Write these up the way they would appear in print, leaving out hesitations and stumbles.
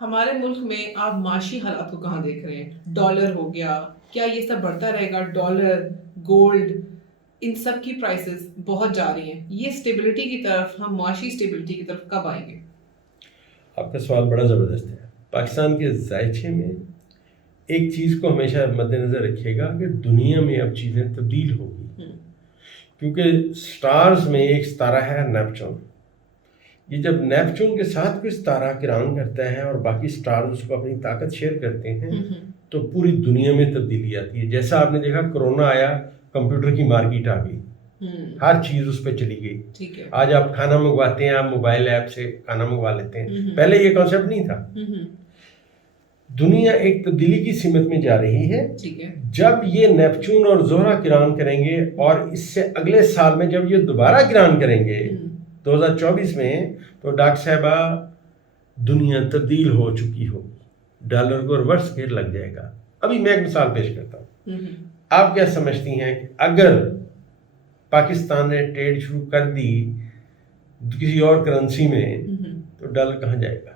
ہمارے ملک میں آپ معاشی حالات کو کہاں دیکھ رہے ہیں؟ ڈالر ہو گیا، کیا یہ سب بڑھتا رہے گا؟ ڈالر، گولڈ، ان سب کی پرائسز بہت جا رہی ہیں، یہ اسٹیبلٹی کی طرف، ہم معاشی اسٹیبلٹی کی طرف کب آئیں گے؟ آپ کا سوال بڑا زبردست ہے. پاکستان کے ذائچے میں ایک چیز کو ہمیشہ مد نظر رکھیے گا کہ دنیا میں اب چیزیں تبدیل ہوگی، کیونکہ سٹارز میں ایک ستارہ ہے نیپچون. یہ جب نیپچون کے ساتھ کوئی ستارہ کران کرتا ہے اور باقی سٹارز اس کو اپنی طاقت شیئر کرتے ہیں تو پوری دنیا میں تبدیلی آتی ہے. جیسا آپ نے دیکھا کرونا آیا، کمپیوٹر کی مارکیٹ آ گئی، ہر چیز اس پہ چلی گئی. آج آپ کھانا منگواتے ہیں، آپ موبائل ایپ سے کھانا منگوا لیتے ہیں، پہلے یہ کانسیپٹ نہیں تھا. دنیا ایک تبدیلی کی سمت میں جا رہی ہے. جب یہ نیپچون اور زہرہ کران کریں گے اور اس سے اگلے سال میں جب یہ دوبارہ کران کریں گے 2024 میں، تو ڈاکٹر صاحبہ دنیا تبدیل ہو چکی ہوگی، ڈالر کو ریورس گیئر لگ جائے گا. ابھی میں ایک مثال پیش کرتا ہوں. آپ کیا سمجھتی ہیں کہ اگر پاکستان نے ٹریڈ شروع کر دی کسی اور کرنسی میں تو ڈالر کہاں جائے گا؟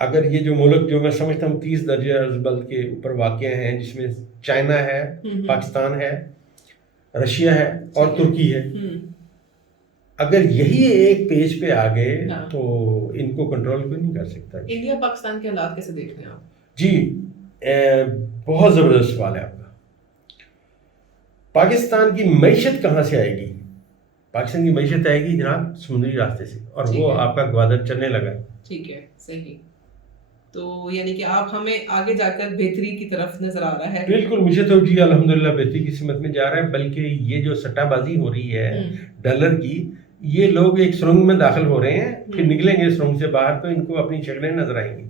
اگر یہ جو ملک جو میں سمجھتا ہوں 30 درجہ ارض کے اوپر واقع ہیں، جس میں چائنا ہے، پاکستان ہے، رشیا ہے اور ترکی ہے، اگر یہی ایک پیج پہ آ گئے تو ان کو کنٹرول کوئی نہیں کر سکتا. انڈیا پاکستان کے حالات کیسے دیکھ رہے ہیں آپ؟ جی بہت زبردست سوال ہے آپ کا. پاکستان کی معیشت کہاں سے آئے گی؟ پاکستان کی معیشت آئے گی جناب سمندری راستے سے، اور وہ آپ کا گوادر چلنے لگا. ٹھیک ہے، صحیح. تو یعنی کہ آپ ہمیں آگے جا کر بہتری کی طرف نظر آ رہا ہے. بالکل، مجھے تو جی الحمدللہ بہتری کی سمت میں جا رہا ہے. بلکہ یہ جو سٹہ بازی ہو رہی ہے ڈالر کی، یہ لوگ ایک سرنگ میں داخل ہو رہے ہیں، پھر نکلیں گے سرنگ سے باہر تو ان کو اپنی شکلیں نظر آئیں گی.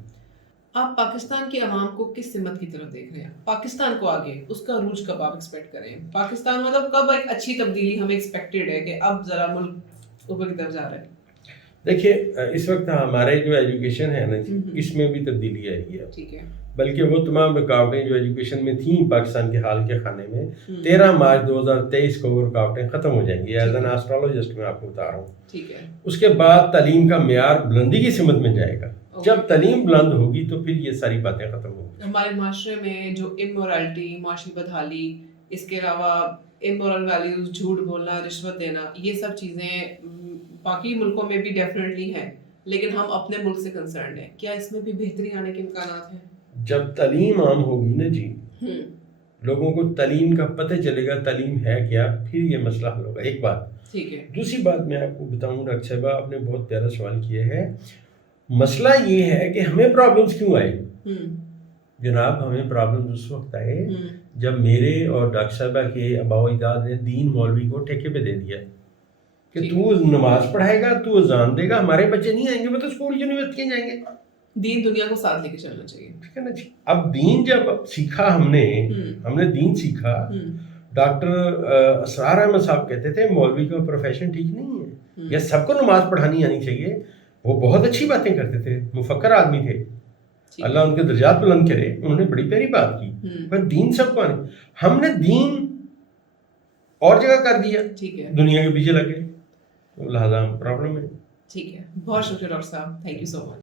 آپ پاکستان کے عوام کو کس سمت کی طرف دیکھ رہے ہیں؟ پاکستان کو آگے اس کا عروج کب آپ ایکسپیکٹ کریں؟ پاکستان مطلب کب ایک اچھی تبدیلی ہمیں ایکسپیکٹڈ ہے کہ اب ذرا ملک اوپر کی طرف جا رہا ہے؟ دیکھیے اس وقت ہمارے جو ایجوکیشن ہے نا، اس میں بھی تبدیلی آئی ہے. ٹھیک ہے. بلکہ وہ تمام رکاوٹیں جو ایجوکیشن میں تھیں پاکستان کے حال کے خانے میں 13 مارچ 2023 کو وہ رکاوٹیں ختم ہو جائیں گی. ایز این ایسٹرولوجسٹ میں آپ کو بتا رہا ہوں. ٹھیک ہے. اس کے بعد تعلیم کا معیار بلندی کی سمت میں جائے گا. جب تعلیم بلند ہوگی تو پھر یہ ساری باتیں ختم ہوں گی. ہمارے معاشرے میں جو امورالٹی، معاشی بدحالی، اس کے علاوہ امورل ویلیوز، جھوٹ بولنا، رشوت دینا، یہ سب چیزیں باقی ملکوں میں بھی ڈیفینیٹلی ہیں، لیکن ہم اپنے ملک سے کنسرنڈ ہیں. کیا اس میں بھی بہتری آنے کے امکانات ہیں؟ جب تعلیم عام ہوگی نا جی، لوگوں کو تعلیم کا پتہ چلے گا تعلیم ہے کیا، پھر یہ مسئلہ حل ہوگا. ایک بات. ٹھیک ہے. دوسری بات میں آپ کو بتاؤں ڈاکٹر صاحبہ، آپ نے بہت پیارا سوال کیا ہے. مسئلہ یہ ہے کہ ہمیں پرابلمس کیوں آئے؟ جناب ہمیں پرابلمس اس وقت آئے جب میرے اور ڈاکٹر صاحبہ کے آباء و اجداد نے دین مولوی کو ٹھیکے پہ دے دیا کہ تو نماز پڑھائے گا، تو اذان دے گا، ہمارے بچے نہیں آئیں گے، وہ تو اسکول یونیورسٹی جائیں گے. دین دنیا کو ساتھ لے کے چلنا چاہیے، ٹھیک ہے نا جی. اب دین جب سیکھا ہم نے دین سیکھا. ڈاکٹر اسرار احمد صاحب کہتے تھے مولوی کا پروفیشن ٹھیک نہیں ہے، یا سب کو نماز پڑھانی آنی چاہیے. وہ بہت اچھی باتیں کرتے تھے، مفکر آدمی تھے، اللہ ان کے درجات بلند کرے. انہوں نے بڑی پیاری بات کی، پر دین سب کو آنی. ہم نے دین اور جگہ کر دیا، دنیا کے پیچھے لگے، تو لہٰذا پرابلم ہے. ٹھیک ہے. بہت شکریہ ڈاکٹر صاحب، تھینک یو سو مچ.